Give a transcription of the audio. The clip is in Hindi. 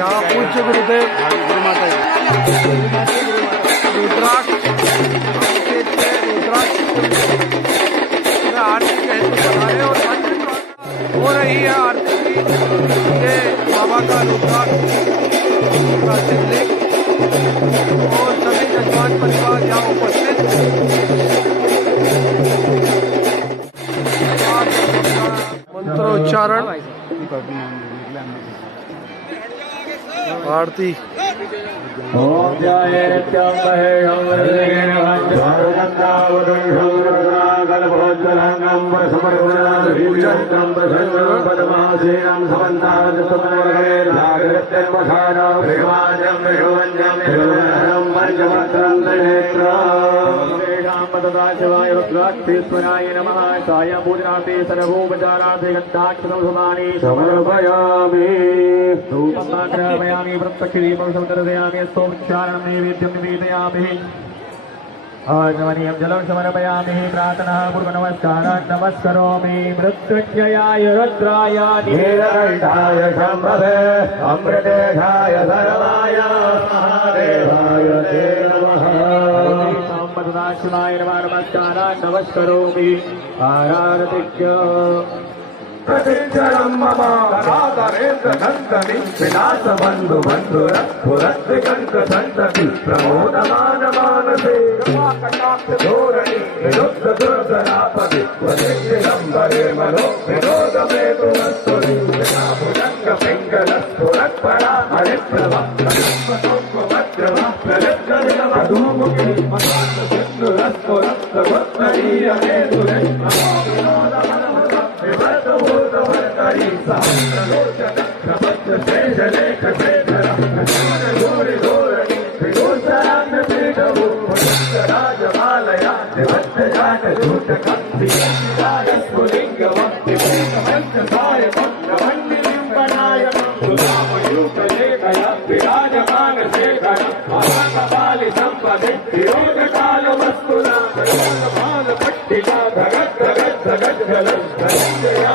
यहाँ पूज्य गुरुदेव रुद्राक्ष आरती के हेतु बनाए और हो रही है आरती ये बाबा का रुद्राक्ष का शिवलिंग और सभी जजमान परिवार यहाँ उपस्थित। मंत्रोच्चारण आरती ओम जय नित्यं महेशं वरदेन वंदनावरुणं समर्पणां प्रसन्नं पद्मासेनं समन्तावस्तमनगरेर्भागवत्यन्वखानं भगवाजं विष्णुवन्द्यं विष्णुवरं पञ्चवक्त्रं त्रिनेत्रम् शिवाय रुद्राक्षेश्वराय नमः साय पूजनार्थे सर्वोपचारार्थे गन्धाक्षतं सुमानि समर्पयामि धूपं समर्पयामि प्रत्यक्षदीपं समर्पयामि स्तोत्रचारणं नैवेद्यं निवेदयामि आचमनीयं जलं समर्पयामि प्रार्थना पूर्वनमस्कारान् नमस्करोमि मृत्युञ्जयाय रुद्राय नीलकण्ठाय शम्भवे अमृतेशाय सर्वाय महादेवाय ते नमः शिवाय नमः नमस्कारान् नमस्करोमि आराधतिक्य प्रतिक्षणं मम राधारेन्द्र नन्दनि विलास बन्धु बन्धुरत्पुरत्रिकण्ठ सन्तति प्रमोदमान मानसे कटाक्ष धोरणि विरुद्ध दुर्धरापदि वदिष्यम्बरे मनो विनोदमे तु मस्तुरि भुजङ्ग पिङ्गलस्फुरत्परा हरिप्रभा कलिम्बतोपमद्रवा प्रलज्जनिलमधूमुखि मदान्तसिन्धुरस्फुरत्तभुत्तरीयमे तुरे मनो विनोदमनमृता विभर्तभूतभर्तरी सहस्रलोचन प्रपञ्चशेषलेखशेखर घोरि धोरणि विदूषरान्नपीठभू राजमालया दिवत्तजातशूटकन्तिलिङ्गमन्तिपञ्चसायपत्रवन्निलिम्बनाय सुधामयूतलेखया विराजमानशेखर महाकपालि सम्पदे विरोधकालवस्तुना प्रयोगमालपट्टिका धगद्धगद्धगज्जलं धनञ्जया